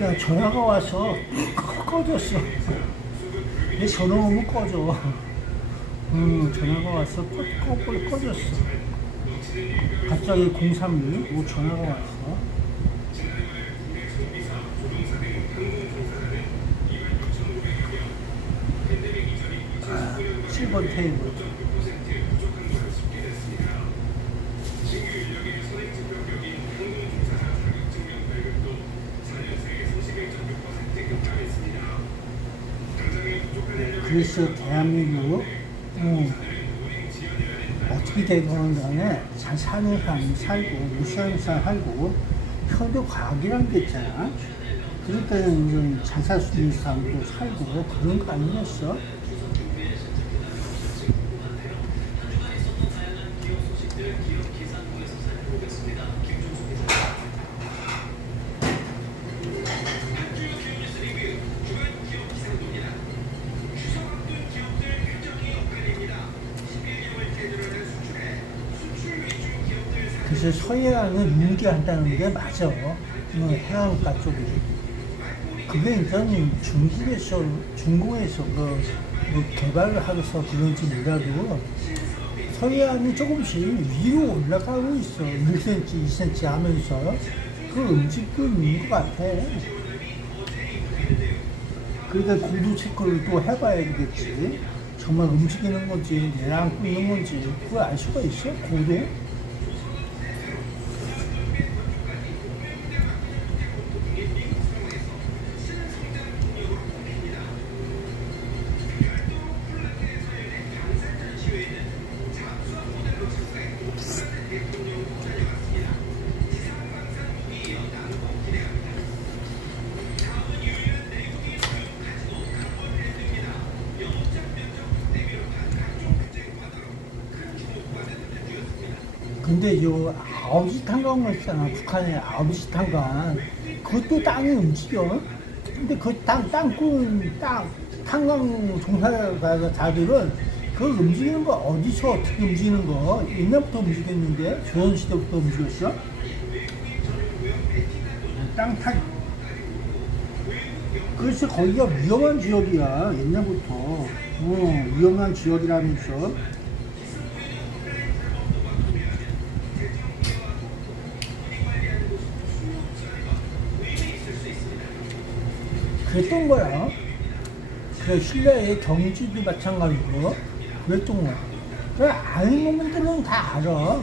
야, 전화가 와서 꺼졌어. 내 전화 오면 꺼져. 전화가 와서 꺼졌어. 갑자기 031 전화가 왔어. 7번 테이블. 그래서 대한민국 어떻게 되거는 간에 잘 사는 사람이 살고 무시하는 사람이 살고 협력과학이라는 게 있잖아. 그러니까 잘 살 수 있는 사람도 살고 그런 거 아니겠어? 그래서 서해안을 융기한다는 게 맞아. 해안가 쪽이. 그게 일단 중국에서 개발을 하면서 그런지 몰라도 서해안이 조금씩 위로 올라가고 있어. 1cm, 2cm 하면서 그 움직이고 있는 것 같아. 그러니까 고도 체크를 또 해봐야 되겠지. 정말 움직이는 건지 내려앉고 있는 건지 그걸 알 수가 있어? 고도? 근데 요 아홉시 탄광을 있잖아. 북한의 아홉시 탄광. 그것도 땅이 움직여. 근데 그 탄광 종사자들은 그 움직이는 거 어디서 어떻게 움직이는 거 옛날부터 움직였는데 조선시대부터 움직였어? 그래서 거기가 위험한 지역이야. 옛날부터. 위험한 지역이라면서. 그랬던 거야. 그 신라의 경주도 마찬가지고 그랬던 거야. 그 아는 놈들은 다 알아.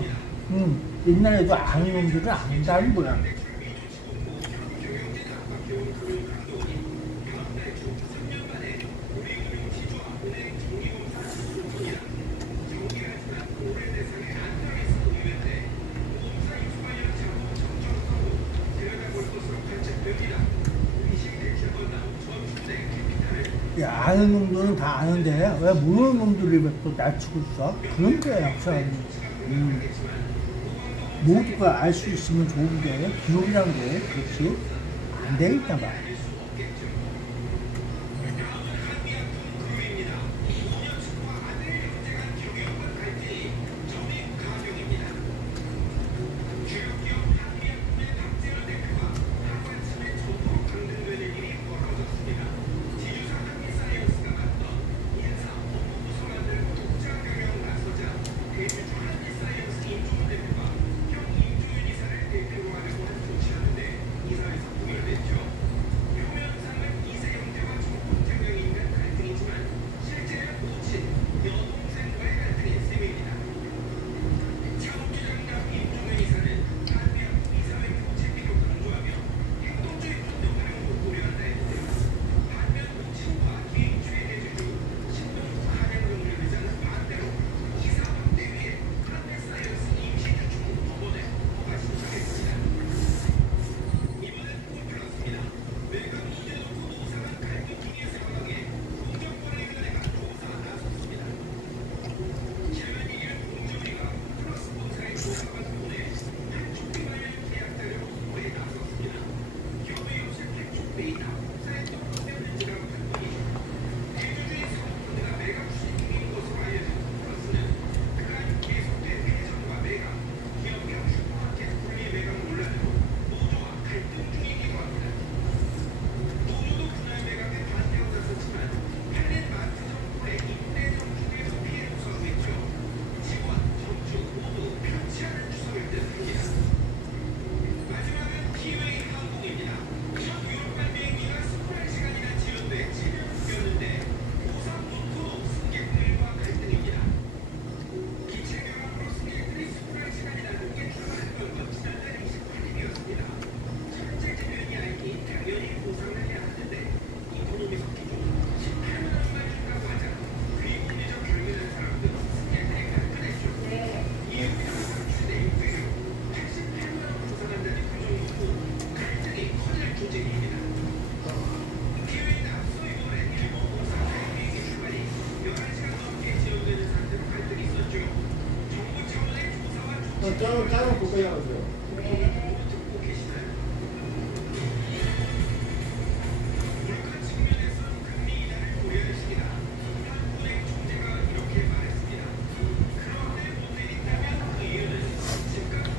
옛날에도 아는 놈들은 안다는 거야. 아는 놈들은 다 아는데 왜 모르는 놈들이 또 낮추고 있어? 그런 거야 역사는. 모두가 알 수 있으면 좋은데 기록이란 게 그렇지 안 되겠다 말이야.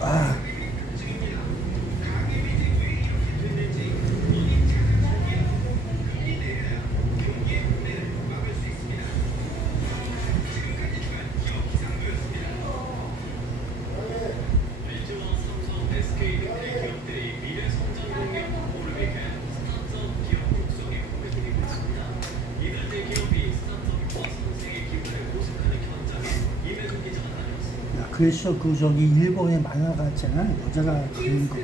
아, 그래서 그 저기 일본의 만화가 있잖아, 여자가 그린 거.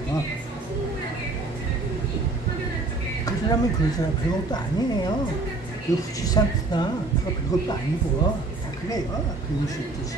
그 사람은 그 사람 별것도 아니에요. 그 후지산프나 그거 별것도 아니고 다 그래요. 그럴 수 있듯이.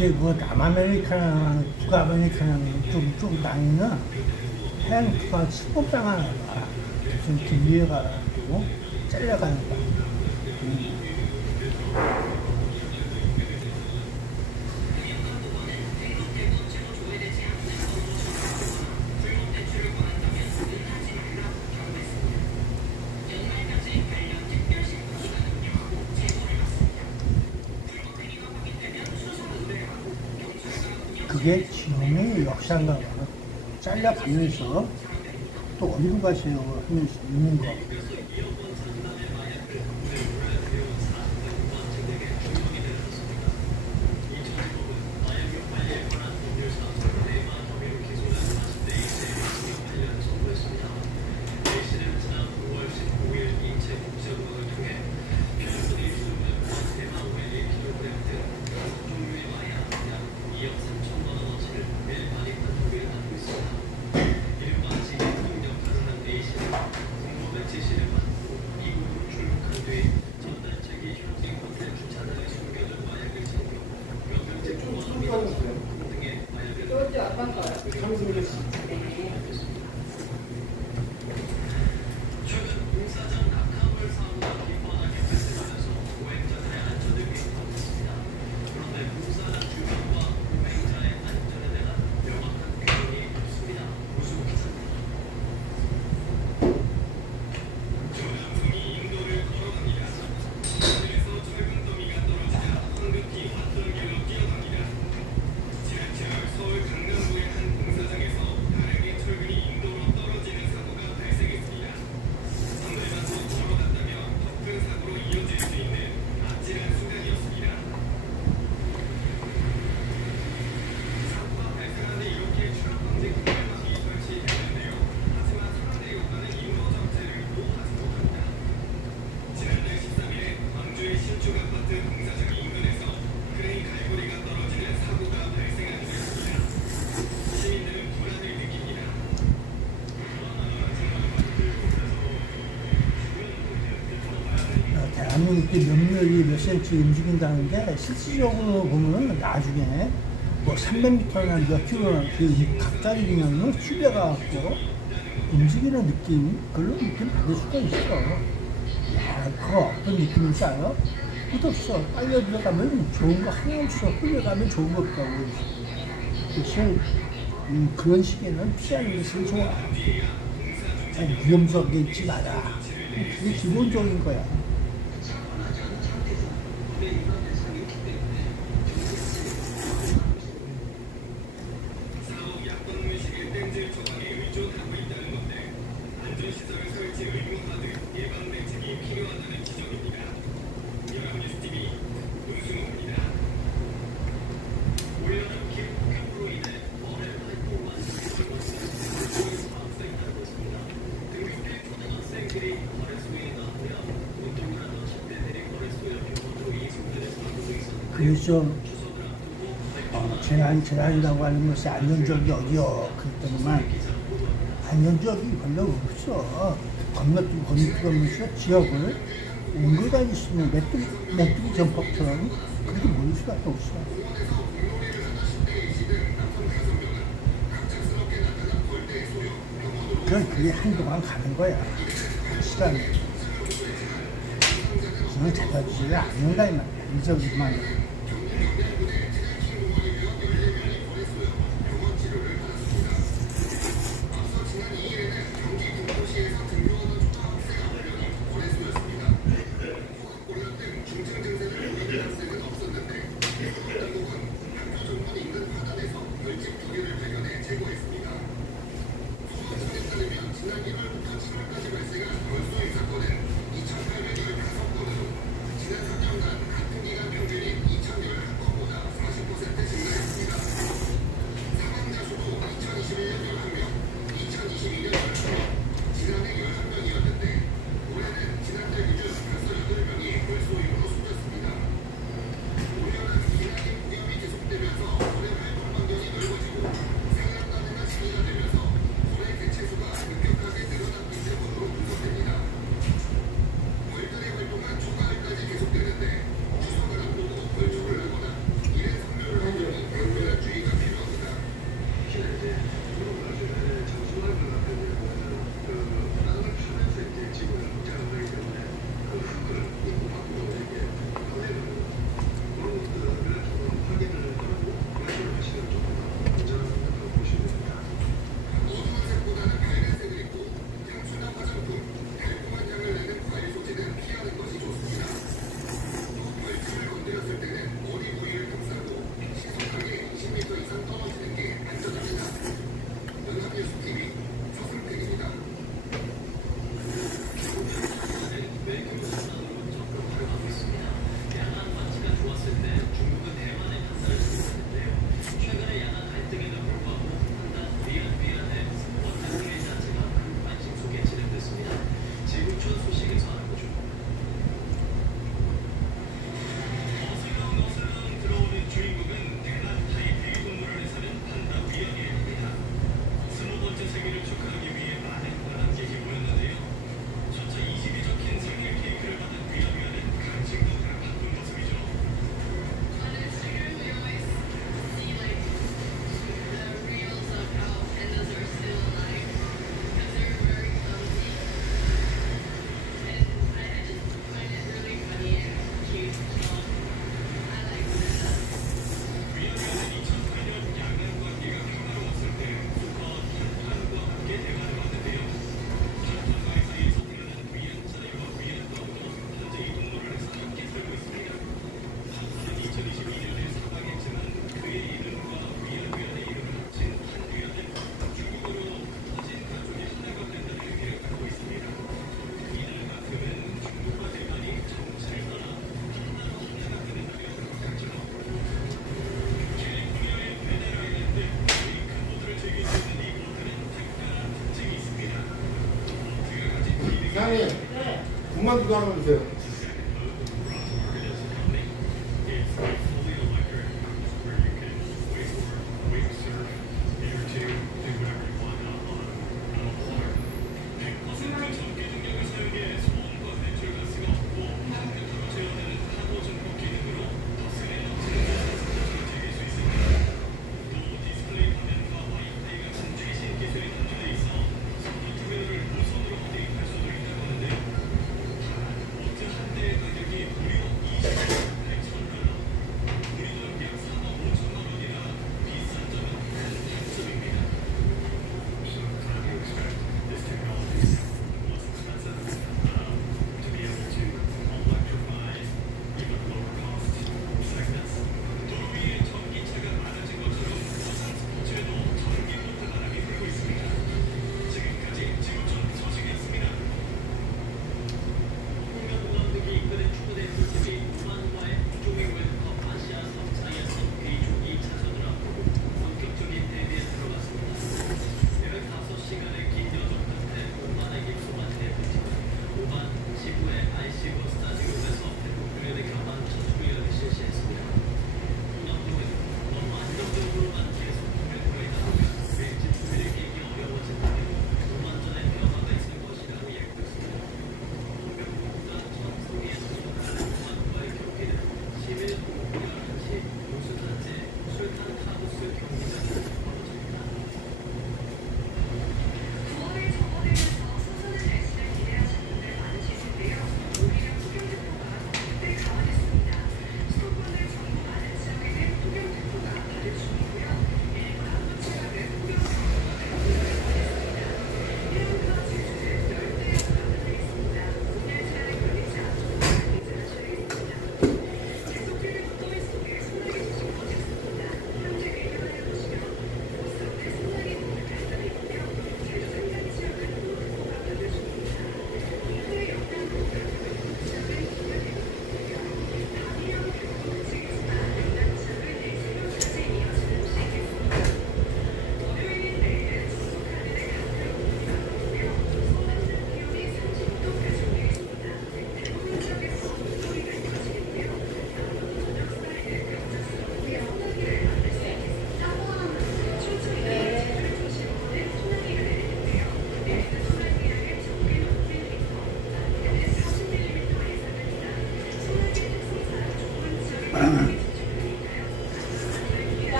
근데 그 남아메리카나 북아메리카나 좀 나이는 해안가가 식법당하나 봐. 좀 들려가지고 잘려가는 거. 그게 지금의 역사인가 봐. 잘라가면서 또 어디로 가세요 하면서 있는 거. 대한민국의 면밀히 몇 센치 움직인다는 게 실질적으로 보면 나중에 뭐 300m나 몇 킬로나 갑자기 그냥 휘려가 갖고 움직이는 느낌, 그런 느낌 받을 수가 있어. 야, 그거 어떤 느낌인지 알아? 끝없어. 빨려 들어가면 좋은 거 하나 없어. 흘려가면 좋은 거 없다고. 그래서 그런 시기에는 피하는 게 제일 좋아. 위험성이 있지 마라. 그게 기본적인 거야. 그래서 재난이라고 하는 것이 안전적이 어디요? 그랬더니만 안전적이 별로 없어. 건너뛰면서 지역을 옮겨 다닐 수 있는 메뚜기 전법처럼 그렇게 모일 수밖에 없어. 그게 한동안 가는 거야. 시간이. 그건 잡아주지를 않는다 이 말이야. 이적만. 군만두도 하나 주세요.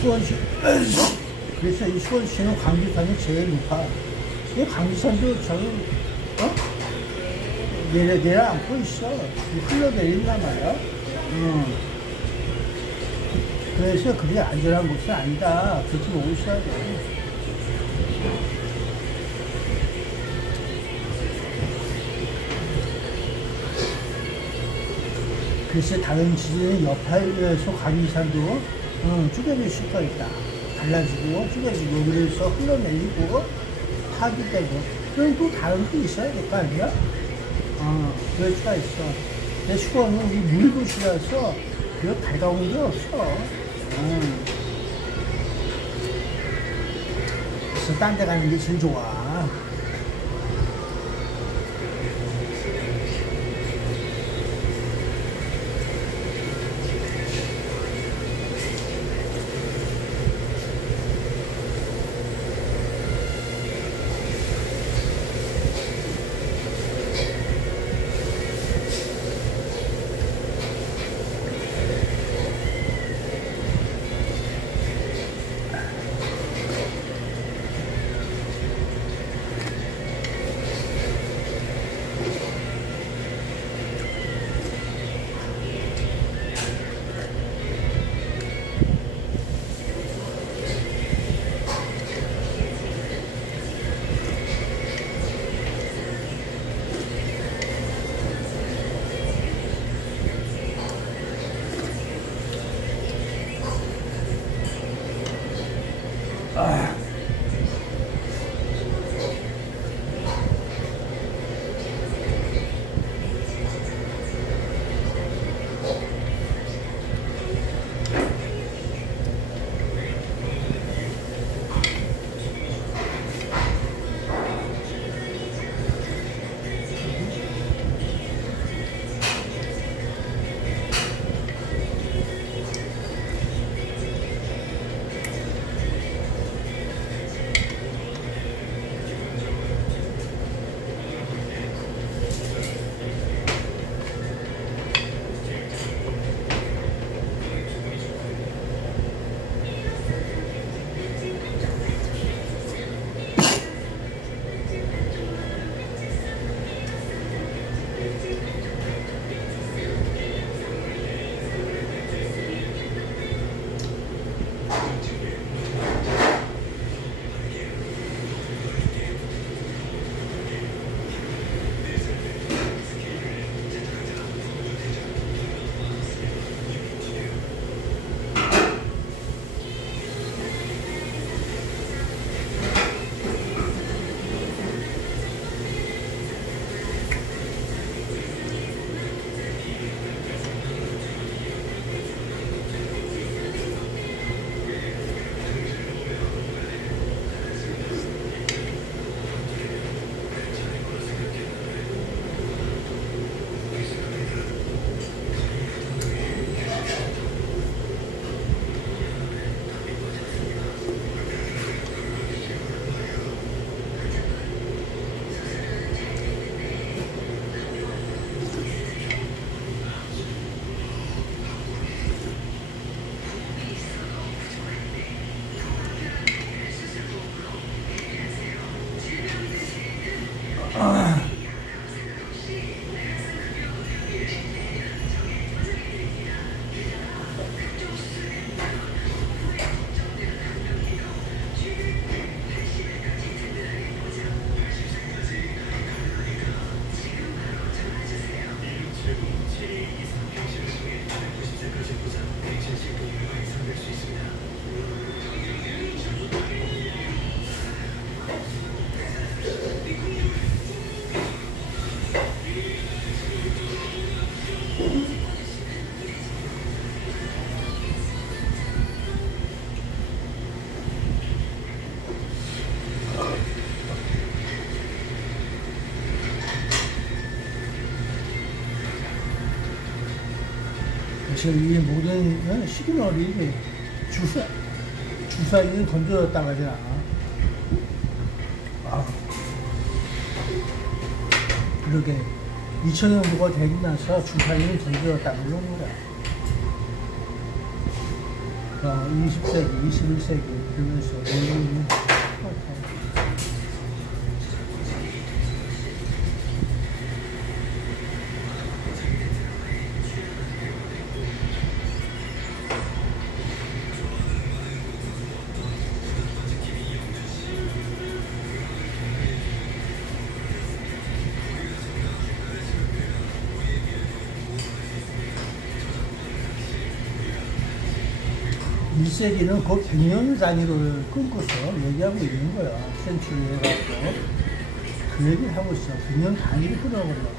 수원시, 그래서 이 수원시는 강주산이 제일 높아. 이 강주산도 저는, 내려앉고 있어. 흘러내린단 말이야. 그래서 그게 안전한 곳은 아니다. 그렇게 보고 있어야 돼. 그래서 다른 지진은 옆에서 강주산도 쪼개질 수가 있다. 갈라지고 쪼개지고 그래서 흘러내리고 파괴되고 그럼 또 다른 게 있어야 될 거 아니야? 그럴 수가 있어. 근데 수원은 우리 물도시라서 그거 달가운 게 없어. 그래서 딴 데 가는 게 제일 좋아. 그래서 이 모든 시그널이 주사위는 던져졌다고 하잖아. 아, 그러게 2000년도가 되고 나서 주사위는 던져졌다고 그러는 거야. 20세기, 21세기 그러면서 모르는 것 같아. 세기는 그 100년 단위로 끊고서 얘기하고 있는 거야. 센츄리 해갖고. 그 얘기를 하고 있어. 100년 단위로 끊어버려.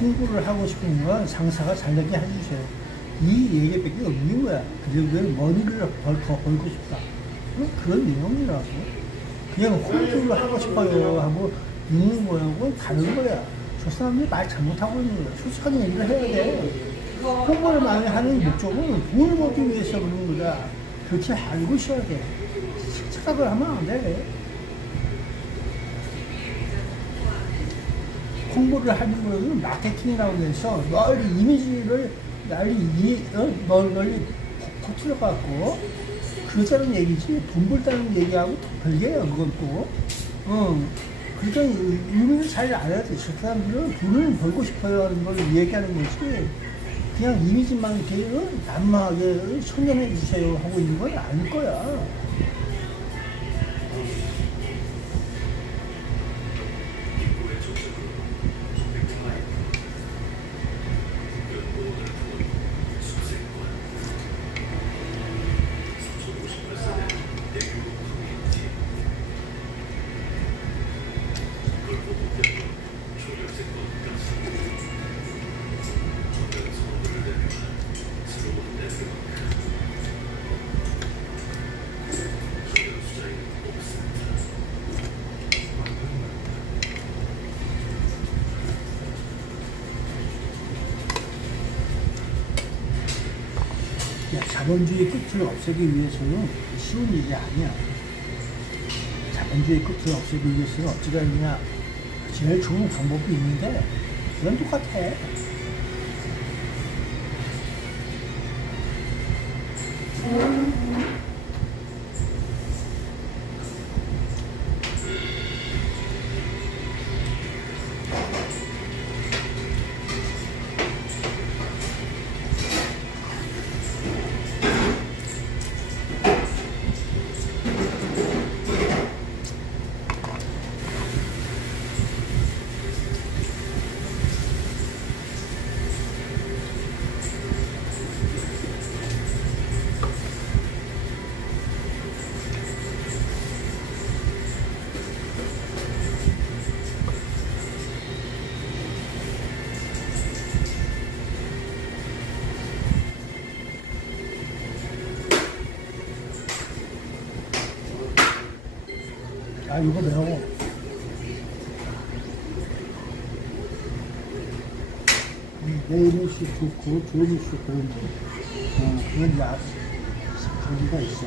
홍보를 하고 싶은 건 상사가 잘 되게 해주세요. 이 얘기밖에 없는 거야. 그리고 머니를 더 벌고 싶다. 그런 내용이라고. 그냥 홍보를 하고 싶어요 하고 있는 거하고 다른 거야. 저 사람들이 말 잘못하고 있는 거야. 솔직한 얘기를 해야 돼. 홍보를 많이 하는 목적은 돈을 벌기 위해서 그러는 거다. 그렇게 알고 있어야 돼. 착각을 하면 안 돼. 홍보를 하는 거는 마케팅이라고 해서 널리 이미지를 널리 퍼뜨려갖고 그러자는 얘기지 돈 벌다는 얘기하고 별개야 그것도. 그러니까 의미를 잘 알아야 돼. 저 사람들은 돈을 벌고 싶어요 하는 걸 얘기하는 거지 그냥 이미지만 이렇게 난무하게 청렴해 주세요 하고 있는 건 아닐 거야. 자본주의 끝을 없애기 위해서는 쉬운 일이 아니야. 자본주의 끝을 없애기 위해서는 어찌가 있냐. 제일 좋은 방법이 있는데 그건 똑같아. 아, 이거 매워. 내일일수 좋고, 좋을수 그런데, 그런 저기가 있어.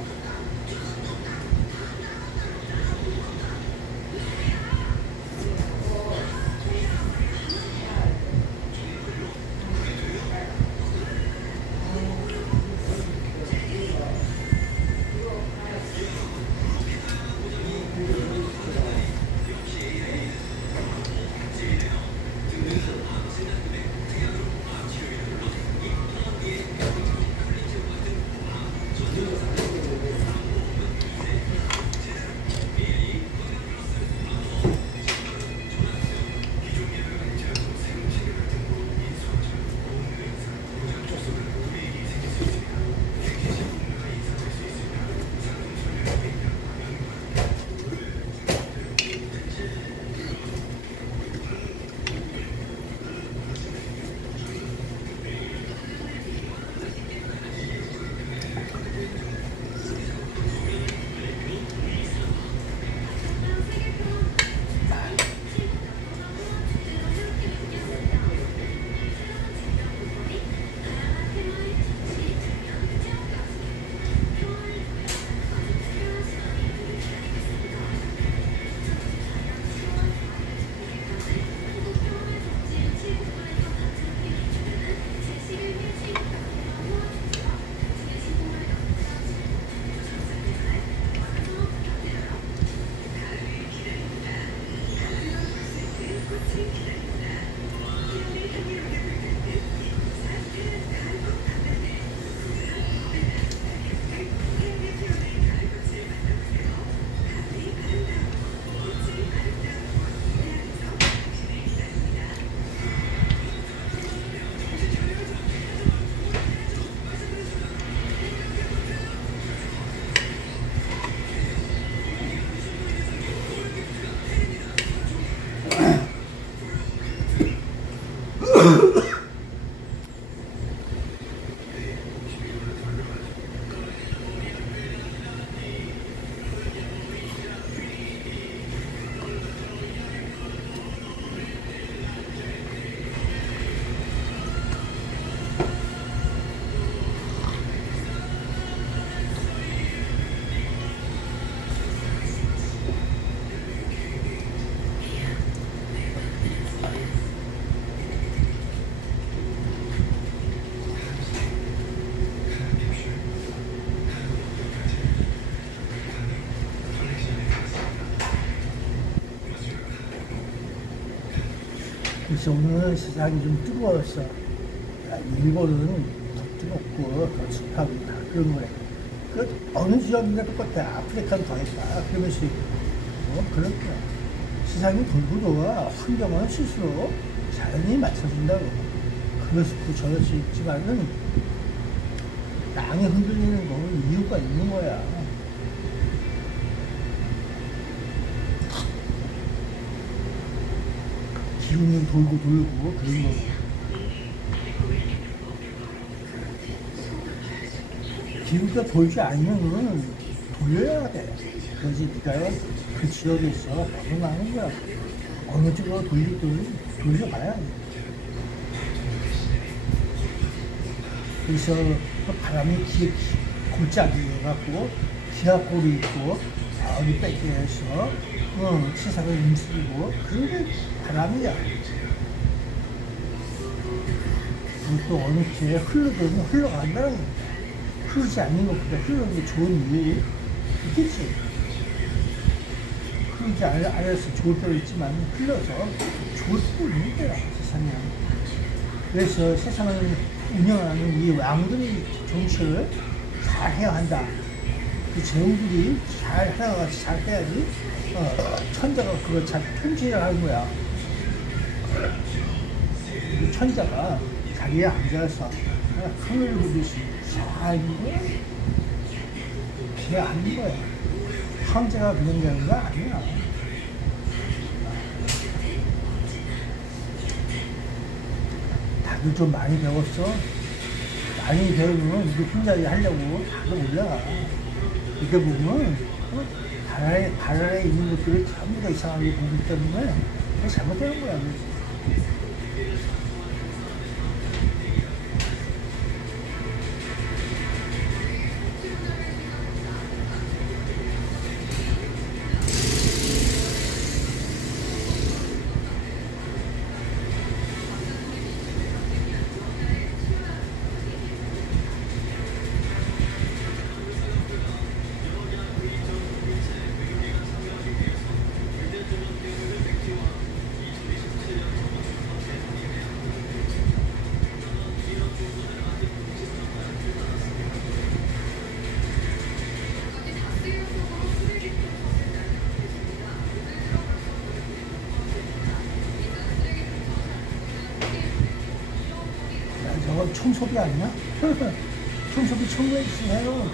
그래서 오늘 시장이 좀 뜨거웠어. 야, 일본은 더 뜨겁고 더 습하고 다 그런 거래. 그 어느 지역이나 똑같아. 아프리카는 더 했다. 그러면서 그럴 거야. 시장이 돌고 돌아 환경은 스스로 자연히 맞춰준다고. 그럴 수 있고 저럴 수 있지만은 땅이 흔들리는 건 이유가 있는 거야. 기운이 돌고 돌고 그런 거. 기운가 돌지 않으면 돌려야 돼. 그래서 네가 그 지역에서 벗어나는 거야. 어느 쪽으로 돌리든 돌려가야 돼. 그래서 그 바람이 골짜기 해갖고 기압골이 있고 어디 뺏게 해서 세상을 움직이고 그게 바람이야. 그리고 또 어느 게 흘러들면 흘러간다는 거야. 흐르지 않는 것보다 흐르는 게 좋은 이유 있겠지. 흐르지 않아서 좋을 때도 있지만 흘러서 좋을 수도 있는 거야 세상에. 그래서 세상을 운영하는 이 왕들이 정치를 잘 해야 한다. 그 제후들이 잘 해나가서 잘 해야지 천자가 그걸 잘 통치를 하는 거야. 그 천자가 자리에 앉아서 하늘을 보듯이 잘 해야 하는 거야. 황제가 그런 게 아니라 아니야. 다들 좀 많이 배웠어. 많이 배우면 우리 혼자 하려고 다들 올라가. 이렇게 보면 바다에 있는 것들을 전부 다 이상하게 보기 때문에 그게 잘못되는 거야. 저거 청소비 아니야? 청소비 청소해 주세요.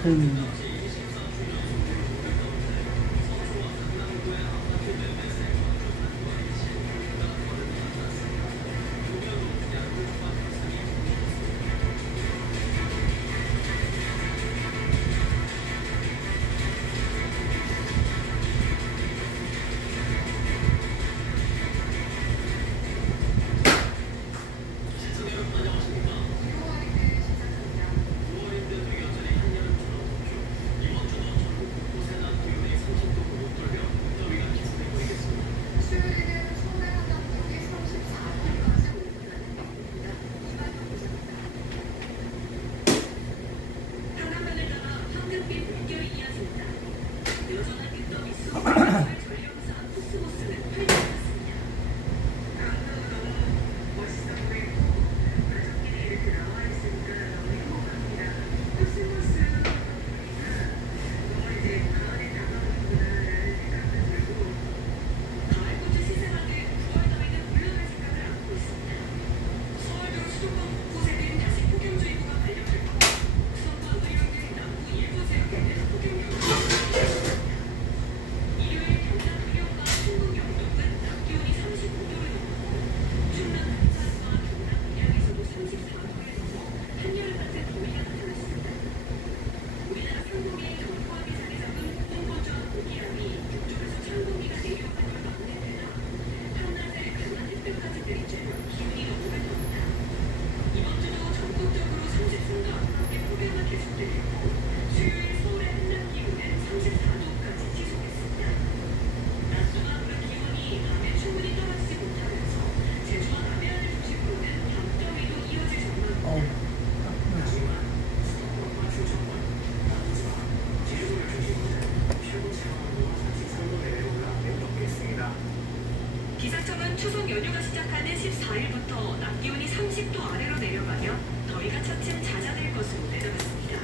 추석 연휴가 시작하는 14일부터 낮 기온이 30도 아래로 내려가며 더위가 차츰 잦아들 것으로 내려갔습니다.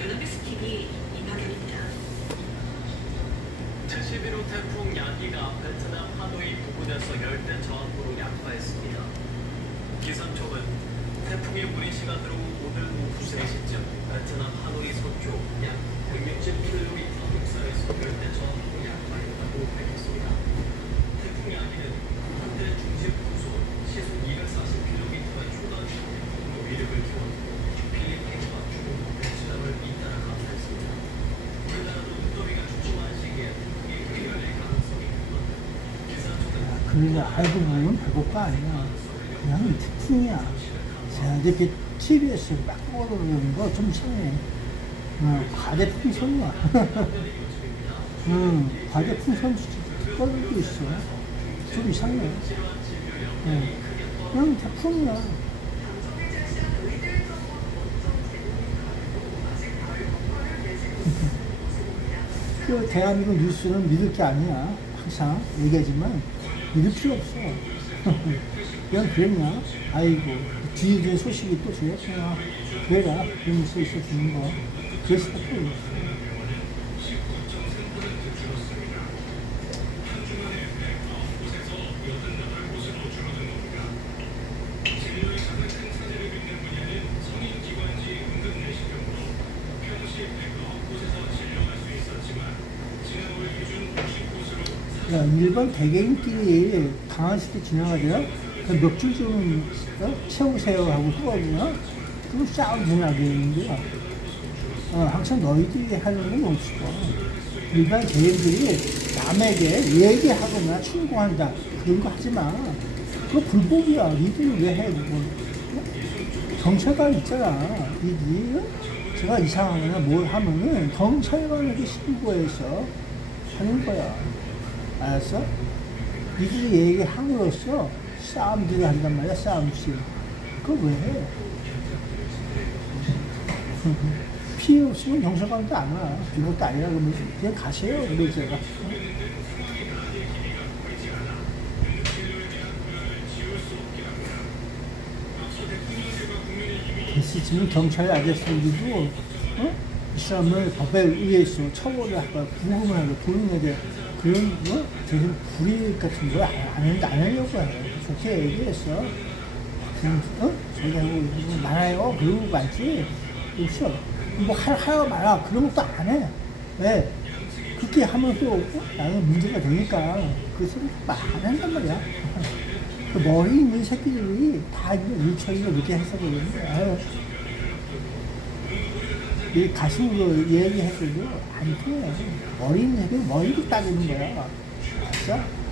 연합뉴스 TV 이박연입니다. 제11호 태풍 야기가 베트남 하노이 부근에서 열대 저항으로 약화했습니다. 기상청은 태풍이 우리 시간으로 오늘 오후 3시쯤 베트남 하노이 서쪽 약 160km 북상에서 열대 저항으로 약화했다고 밝혔습니다. 태풍 야기는 현재 중심 풍속 시속 240km의 초단 태풍으로 이름을 키웠고 필리핀과 중국, 베트남을 잇따라 강타했습니다. 우리나라도 눈더위가 주춤하는 시기에 태풍이 격렬할 가능성이 큰 만큼 기상청은 그래, 알고 보면 별것도 아니야. 그냥 태풍이야. 자, 이렇게 TV에서 막 보는 거 좀 이상해. 과대 풍선이야. 과대 풍선 떨어지고 있어. 좀 이상해. 그냥 태풍이야. 그 대한민국 뉴스는 믿을 게 아니야. 항상 얘기하지만 믿을 필요 없어. 그냥 그랬냐? 아이고, 뒤에 소식이 또 저랬구나. 그래라. 그러면서 있어주는 거. 그래서 또 일반 백인끼리 강아지 때 지나가죠? 몇 줄 좀 채우세요 하고 그러거든요. 그럼 싸움 지나가는데요. 항상 너희들이 하는 건 없어. 일반 개인들이 남에게 얘기하거나 충고한다. 그런 거 하지 마. 그거 불법이야. 니들이 왜 해, 그거. 경찰관 있잖아. 제가 이상하거나 뭘 하면은 경찰관에게 신고해서 하는 거야. 알았어? 니들이 얘기함으로써 싸움들이 한단 말이야, 싸움씩. 그거 왜 해? 피해 없으면 경찰관도 안 와. 이것도 아니라 그러면 그냥 가세요. 그래, 제가. 됐으면 경찰 아저씨들도, 이 사람을 법에 의해서 처벌을 하고 구금을 하고 도용해야 돼. 그런 대신 불이익 같은 거 안 하려고 해. 좋게 얘기했어. 그냥 저기 하고 많아요. 그러고 많지. 없어. 뭐 하여 말아. 그런 것도 안 해. 왜? 그렇게 하면 또 나는 문제가 되니까 그래서 안 한단 말이야. 그 머리 있는 새끼들이 다 일처리를 그렇게 해서 그러는데 이 가슴으로 얘기해줘도 안 돼. 머리 있는 새끼 머리를 따르는 거야. 알았어?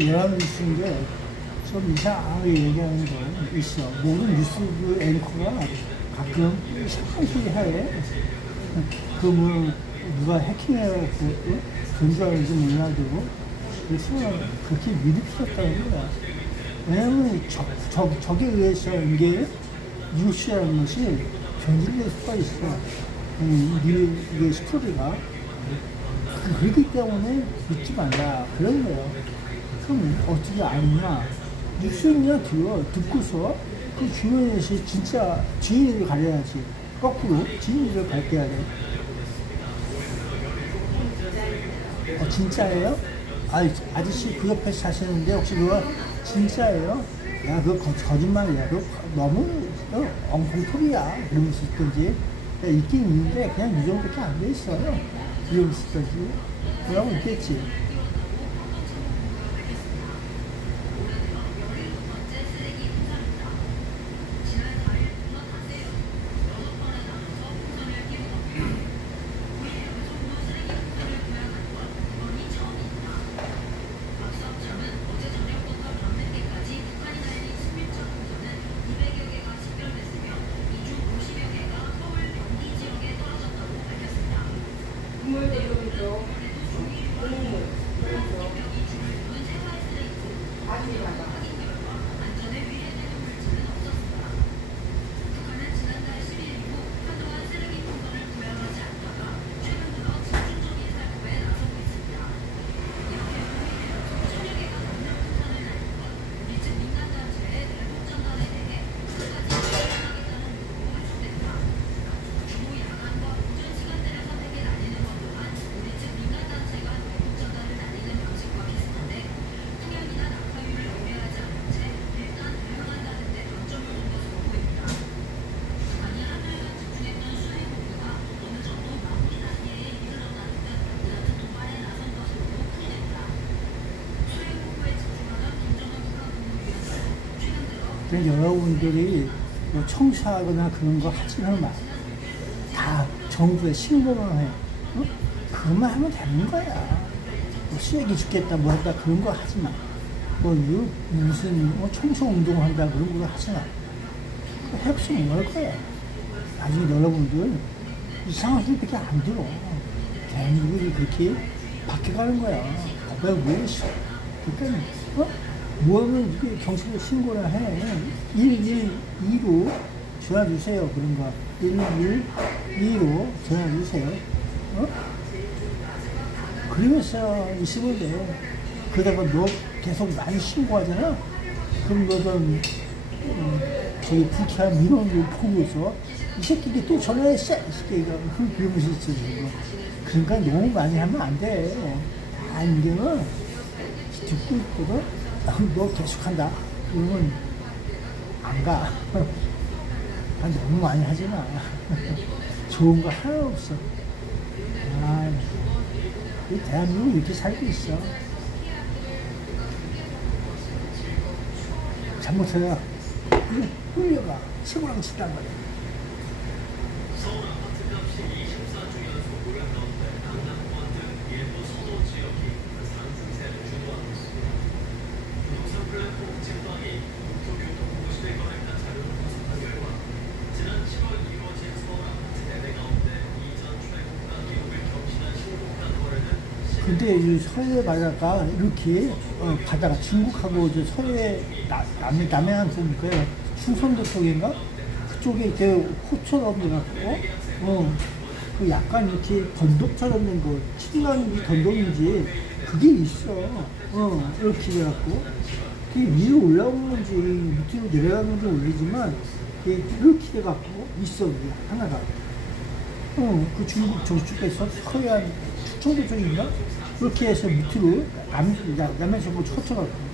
연합뉴스인데 좀 이상하게 얘기하는 거 있어. 모든 뉴스 앵커가 가끔 이상한 소리 해. 누가 해킹해갖고 그런 줄 알는지 몰라도 그래서 그렇게 믿을 필요 없다는 거야. 왜냐면 적에 의해서 이게 뉴스라는 것이 변질될 수가 있어. 이게 스토리가. 그렇기 때문에 믿지 말라. 그런 거예요. 그럼 어떻게 아느냐? 뉴스는 그냥 듣고서 그 주변에서 진짜 진위를 가려야지. 거꾸로 진위를 밝혀야 돼. 진짜예요? 아저씨 그 옆에 사시는데 혹시 그거 진짜예요? 야, 그거 거짓말이야. 그거 너무 엉뚱소리야. 그러면서 있던지. 야, 있긴 있는데, 그냥 이 정도밖에 안 돼 있어요. 이러면서 있던지. 그러고 있겠지. 그래서 여러분들이 뭐 청소하거나 그런 거 하지는 마. 다 정부에 신고만 해. 어? 그것만 하면 되는 거야. 뭐 쓰레기 죽겠다, 뭐 했다, 그런 거 하지 마. 뭐, 무슨, 청소 운동 한다, 그런 거 하지 마. 해봤으면 뭘 거야. 나중에 여러분들 이상한 소리밖에 안 들어. 대한민국이 그렇게 바뀌어가는 거야. 왜 있어? 그러니까, 뭐하면 이게 경찰에 신고를 해. 112로 전화주세요. 그런 거. 112로 전화주세요. 그러면서 있으면 돼. 그러다가 너 계속 많이 신고하잖아? 그럼 너는, 저기 불쾌한 민원을 보고서 이 새끼가 또 전화했어. 이 새끼가. 그러면서 있어. 그러니까 너무 많이 하면 안 돼. 안경은 듣고 있거든? 너 계속한다. 그러면 안 가. 너무 많이 하지 마. 좋은 거 하나 없어. 이 대한민국 이렇게 살고 있어. 잘못해야 흘려가. 치고랑 치단 말이야. 서울 아파트값이 24주 연속 오른 가운데 강남권 등 일부 서도 지역이 상승세를 주도하고 있습니다. 부동산 플랫폼 찐방이 국토교통공시대 거래가 자료를 분석한 결과 지난 7월 이루어진 서울 아파트 매매 가운데 이전 최고가 기록을 경신한 신고가 거래는 근데 이 서해 바다가 이렇게 바다가 중국하고 저 서해 남해안 쪽이니까요. 충청도 쪽인가? 그쪽에 이렇게 호처럼 돼갖고 그 약간 이렇게 건덕처럼 된 거, 침낭인지 건덕인지 그게 있어. 이렇게 돼갖고 그게 위로 올라오는 건지 밑으로 내려가는 건지 모르지만 그게 이렇게 돼갖고 있어. 그게 하나가. 그 중국 저쪽에서 서해안 충청도 쪽인가? 그렇게 해서 밑으로 남해에서 뭐 쳐쳐갖고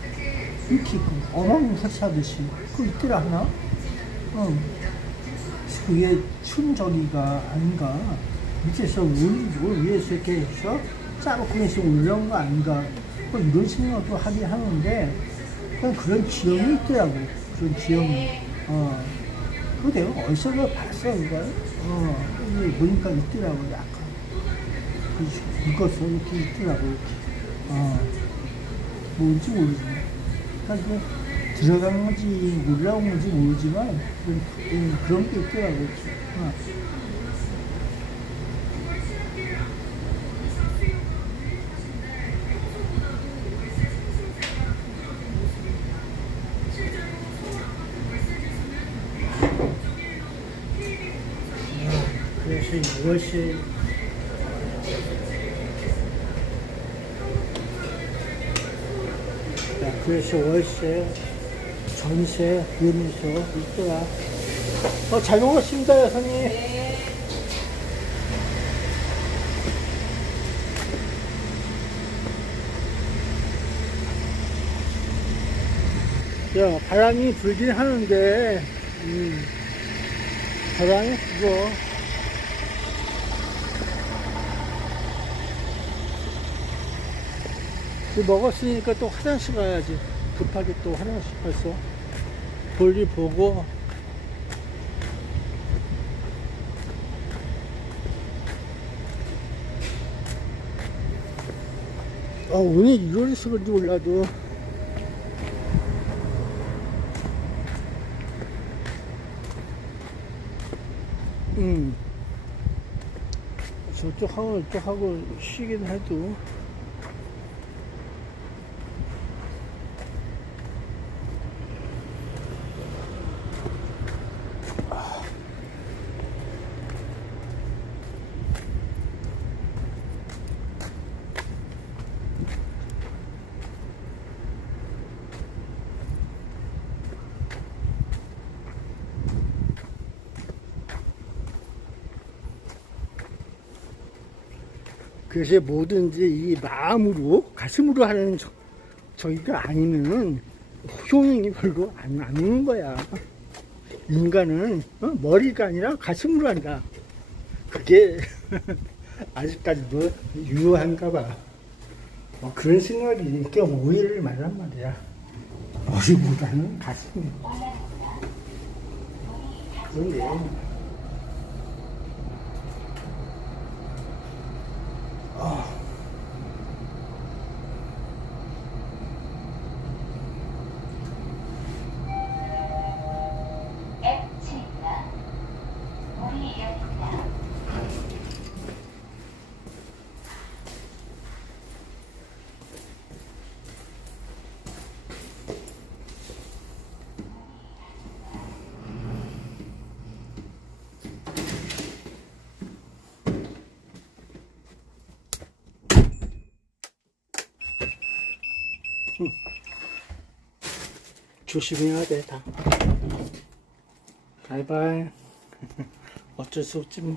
이렇게 어망 설치하듯이 그거 있더라 하나? 그게 춘저기가 아닌가? 밑에서 올리고 위에서 이렇게 해서 짜고에서 올라온 거 아닌가? 뭐 이런 생각도 하긴 하는데 그냥 그런 지형이 있더라고. 그런 지형이. 그거 내가 어디서 봤어 그걸? 보니까 있더라고 약간. 묶어서 이렇게 있더라고. 뭔지 모르지만. 그러니까 들어간 건지 올라온 건지 모르지만 그런 게 있더라고. 그래서 이것이 그래서 월세, 전세, 비우면서 있더라. 잘 먹었습니다, 여사님. 네. 야, 바람이 불긴 하는데, 바람이 불어. 먹었으니까 또 화장실 가야지. 급하게 또 화장실 가서 볼일 보고. 오늘 1월에서 그런지 몰라도 저쪽하고 이쪽하고 쉬긴 해도 그래서 뭐든지 이 마음으로 가슴으로 하는 저기가 아니면은 효능이 별로 안 오는 거야. 인간은 머리가 아니라 가슴으로 한다. 그게 아직까지도 유효한가 봐. 그런 생각이 이렇게 오해를 말란 말이야. 머리보다는 가슴이. 그런데 조심해야 돼, 다. 바이바이. 어쩔 수 없지, 뭐.